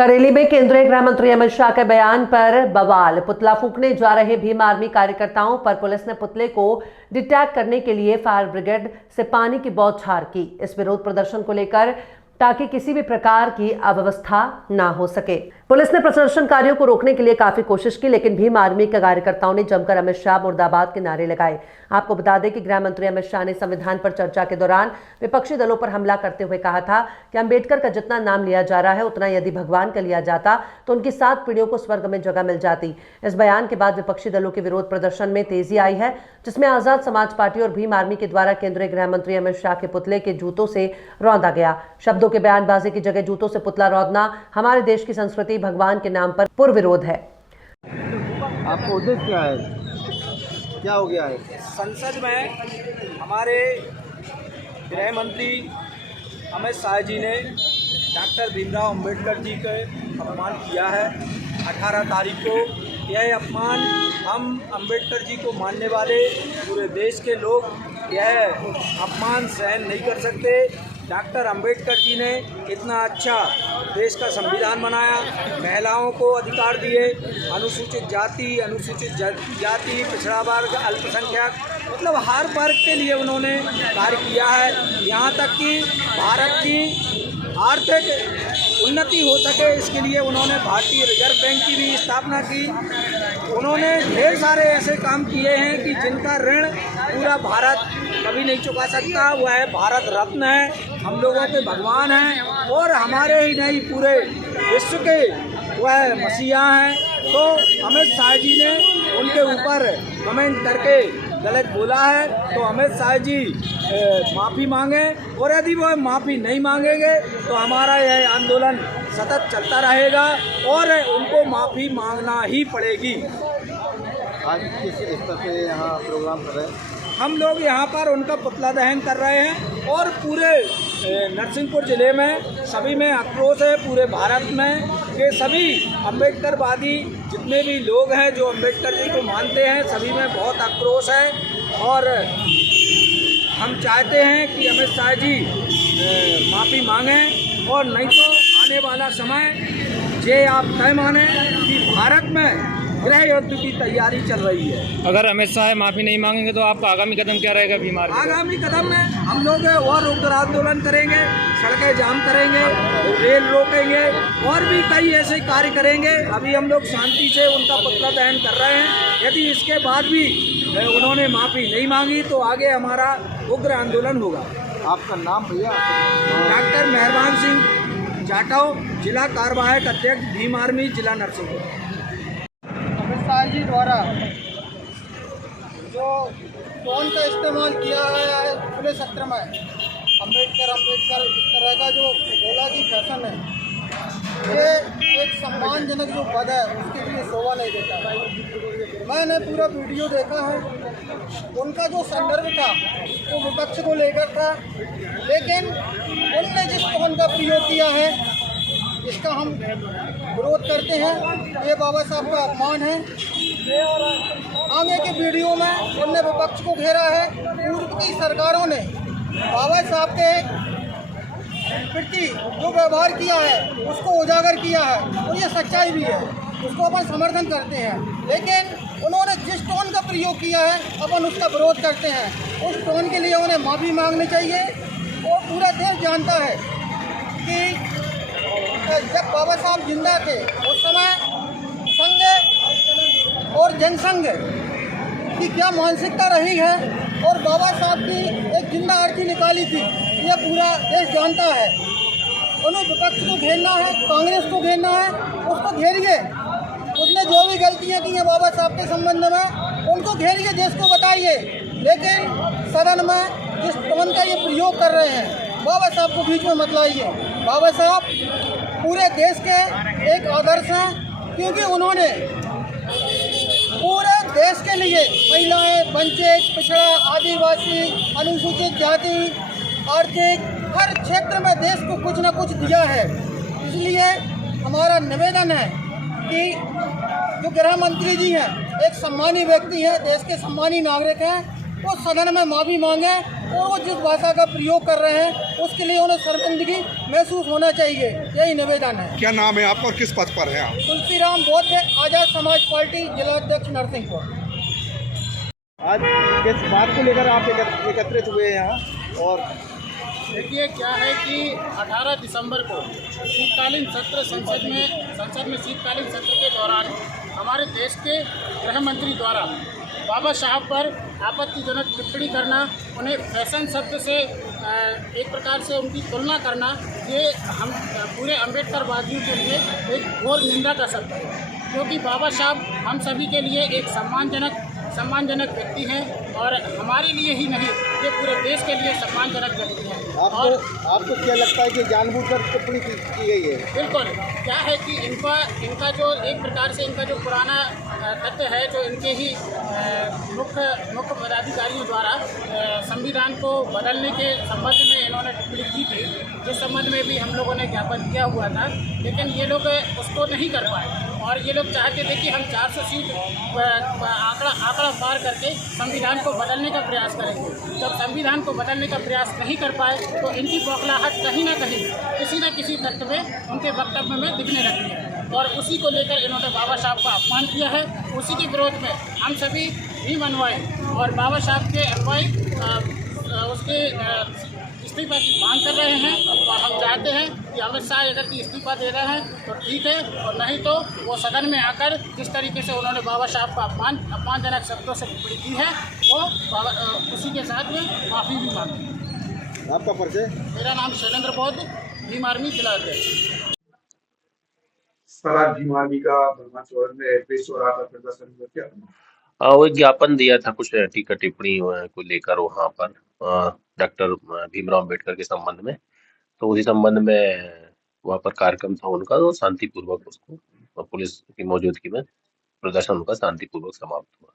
करेली में केंद्रीय गृह मंत्री अमित शाह के बयान पर बवाल। पुतला फूंकने जा रहे भीम आर्मी कार्यकर्ताओं पर पुलिस ने पुतले को डिटेक्ट करने के लिए फायर ब्रिगेड से पानी की बौछार की। इस विरोध प्रदर्शन को लेकर ताकि किसी भी प्रकार की अव्यवस्था ना हो सके, पुलिस ने प्रदर्शनकारियों को रोकने के लिए काफी कोशिश की, लेकिन भीम आर्मी के कार्यकर्ताओं ने जमकर अमित शाह मुर्दाबाद के नारे लगाए। आपको बता दें कि गृह मंत्री अमित शाह ने संविधान पर चर्चा के दौरान विपक्षी दलों पर हमला करते हुए कहा था कि अंबेडकर का जितना नाम लिया जा रहा है उतना यदि भगवान का लिया जाता तो उनकी 7 पीढ़ियों को स्वर्ग में जगह मिल जाती। इस बयान के बाद विपक्षी दलों के विरोध प्रदर्शन में तेजी आई है, जिसमें आजाद समाज पार्टी और भीम आर्मी के द्वारा केंद्रीय गृह मंत्री अमित शाह के पुतले के जूतों से रौंदा गया। शब्दों के बयानबाजी की जगह जूतों से पुतला रौंदना हमारे देश की संस्कृति भगवान के नाम पर पुरविरोध है। आपको उद्देश्य क्या है? क्या हो गया है? संसद में हमारे गृह मंत्री अमित शाह जी ने डॉक्टर भीमराव अंबेडकर जी का अपमान किया है। 18 तारीख को यह अपमान हम अंबेडकर जी को मानने वाले पूरे देश के लोग यह अपमान सहन नहीं कर सकते। डॉक्टर अंबेडकर जी ने इतना अच्छा देश का संविधान बनाया, महिलाओं को अधिकार दिए, अनुसूचित जाति, अनुसूचित जाति, पिछड़ा वर्ग, अल्पसंख्यक, मतलब हर वर्ग के लिए उन्होंने कार्य किया है। यहाँ तक कि भारत की आर्थिक उन्नति हो सके इसके लिए उन्होंने भारतीय रिजर्व बैंक की भी स्थापना की। उन्होंने ढेर सारे ऐसे काम किए हैं कि जिनका ऋण पूरा भारत कभी नहीं चुका सकता। वह भारत रत्न है, हम लोगों के भगवान हैं और हमारे ही नहीं पूरे विश्व के वह मसीहा हैं। तो अमित शाह जी ने उनके ऊपर कमेंट करके गलत बोला है, तो अमित शाह जी माफ़ी मांगे, और यदि वो माफ़ी नहीं मांगेंगे तो हमारा यह आंदोलन सतत चलता रहेगा और उनको माफ़ी मांगना ही पड़ेगी। आज किस स्तर पे यहाँ प्रोग्राम कर रहे हैं? हम लोग यहाँ पर उनका पुतला दहन कर रहे हैं और पूरे नरसिंहपुर ज़िले में सभी में आक्रोश है। पूरे भारत में के सभी अम्बेडकरवादी जितने भी लोग हैं जो अम्बेडकर जी को मानते हैं, सभी में बहुत आक्रोश है और हम चाहते हैं कि अमित शाह जी माफ़ी मांगें और नहीं तो आने वाला समय ये आप तय माने कि भारत में गृह युद्ध की तैयारी चल रही है। अगर अमित शाह माफ़ी नहीं मांगेंगे तो आपका आगामी कदम क्या रहेगा? बीमार आगामी कदम में हम लोग और उग्र आंदोलन करेंगे, सड़कें जाम करेंगे, रेल रोकेंगे और भी कई ऐसे कार्य करेंगे। अभी हम लोग शांति से उनका पुतला दहन कर रहे हैं। यदि इसके बाद भी उन्होंने माफ़ी नहीं मांगी तो आगे हमारा उग्र आंदोलन होगा। आपका नाम भैया? डॉक्टर मेहरबान सिंह जाटव, जिला कार्यवाहक अध्यक्ष भीम आर्मी, जिला नरसिंहपुर। अमित शाह जी द्वारा जो टोन का इस्तेमाल किया गया है खुले सत्र में, अंबेडकर इस तरह का जो बोला कि फैशन है, ये एक सम्मानजनक जो पद है उसके लिए शोभा नहीं देता। मैंने पूरा वीडियो देखा है, उनका जो संदर्भ था वो विपक्ष को लेकर था, लेकिन उनने जिस टोन का प्रयोग किया है इसका हम विरोध करते हैं। ये बाबा साहब का अपमान है। आगे के वीडियो में उनने विपक्ष को घेरा है। पूर्व की सरकारों ने बाबा साहब के प्रति जो व्यवहार किया है उसको उजागर किया है और ये सच्चाई भी है, उसको अपन समर्थन करते हैं। लेकिन उन्होंने जिस टोन का प्रयोग किया है अपन उसका विरोध करते हैं। उस टोन के लिए उन्हें माफ़ी मांगनी चाहिए। और पूरा देश जानता है कि जब बाबा साहब जिंदा थे उस समय संघ और जनसंघ की क्या मानसिकता रही है और बाबा साहब की एक जिंदा अर्थी निकाली थी, यह पूरा देश जानता है। उन्हें विपक्ष को घेरना है, कांग्रेस को घेरना है, उसको घेरिए। उसने जो भी गलतियाँ की हैं बाबा साहब के संबंध में उनको घेरिए, देश को बताइए। लेकिन सदन में जिस टोन का ये प्रयोग कर रहे हैं बाबा साहब को बीच में मत लाइए। बाबा साहब पूरे देश के एक आदर्श हैं, क्योंकि उन्होंने पूरे देश के लिए महिलाएं, वंचित, पिछड़ा, आदिवासी, अनुसूचित जाति, आर्थिक हर क्षेत्र में देश को कुछ न कुछ दिया है। इसलिए हमारा निवेदन है कि जो गृह मंत्री जी हैं एक सम्मानी व्यक्ति हैं, देश के सम्मानी नागरिक हैं, वो सदन में माफ़ी मांगे और वो जिस भाषा का प्रयोग कर रहे हैं उसके लिए उन्हें शर्मिंदगी महसूस होना चाहिए, यही निवेदन है। क्या नाम है आपका और किस पद पर हैं आप? तुलसीराम बौद्ध, आज़ाद समाज पार्टी, जिलाध्यक्ष नरसिंहपुर। आज किस बात को लेकर आप एकत्रित हुए हैं यहाँ? और देखिए क्या है कि 18 दिसंबर को शीतकालीन सत्र संसद में शीतकालीन सत्र के दौरान हमारे देश के गृह मंत्री द्वारा बाबा साहब पर आपत्तिजनक टिप्पणी करना, उन्हें फैशन शब्द से एक प्रकार से उनकी तुलना करना, ये हम पूरे अम्बेडकरवादियों के लिए एक घोर निंदा का शब्द है, क्योंकि बाबा साहब हम सभी के लिए एक सम्मानजनक व्यक्ति हैं और हमारे लिए ही नहीं, ये पूरे देश के लिए सम्मानजनक व्यक्ति हैं। आपको क्या लगता है कि जानबूझकर टिप्पणी की गई है? बिल्कुल, क्या है कि इनका जो एक प्रकार से इनका जो पुराना तथ्य है, जो इनके ही मुख्य पदाधिकारियों द्वारा संविधान को बदलने के संबंध में इन्होंने टिप्पणी की थी, जिस संबंध में भी हम लोगों ने ज्ञापन दिया हुआ था, लेकिन ये लोग उसको नहीं कर पाए और ये लोग चाहते थे कि हम 400 सीट आंकड़ा पार करके संविधान को बदलने का प्रयास करेंगे। जब संविधान को बदलने का प्रयास नहीं कर पाए तो इनकी बौखलाहट कहीं ना कहीं किसी न किसी तत्व में उनके वक्तव्य में दिखने लगती है और उसी को लेकर इन्होंने बाबा साहब का अपमान किया है। उसी के विरोध में हम सभी भीम अनुयायी और बाबा साहब के अनुयायी उसके इस्तीफा की मांग कर रहे हैं और हम चाहते हैं कि अमित शाह अगर इस्तीफा दे रहे हैं तो ठीक है, और नहीं तो वो सदन में आकर जिस तरीके से उन्होंने बाबा साहब का अपमानजनक शब्दों से टिप्पणी की है, वो उसी के साथ में माफ़ी भी मांगी। आपका परिचय? मेरा नाम शैलेंद्र बौद्ध, भीम आर्मी जिला अध्यक्ष। सर, आज भीम आर्मी का ब्रह्मा शहर में प्रेस हो रहा था, प्रदर्शन हुआ क्या? वो एक ज्ञापन दिया था कुछ टीका टिप्पणी को लेकर वहाँ पर डॉक्टर भीमराव अम्बेडकर के संबंध में, तो उसी संबंध में वहाँ पर कार्यक्रम था उनका, तो शांतिपूर्वक उसको पुलिस की मौजूदगी में प्रदर्शन उनका शांतिपूर्वक समाप्त हुआ।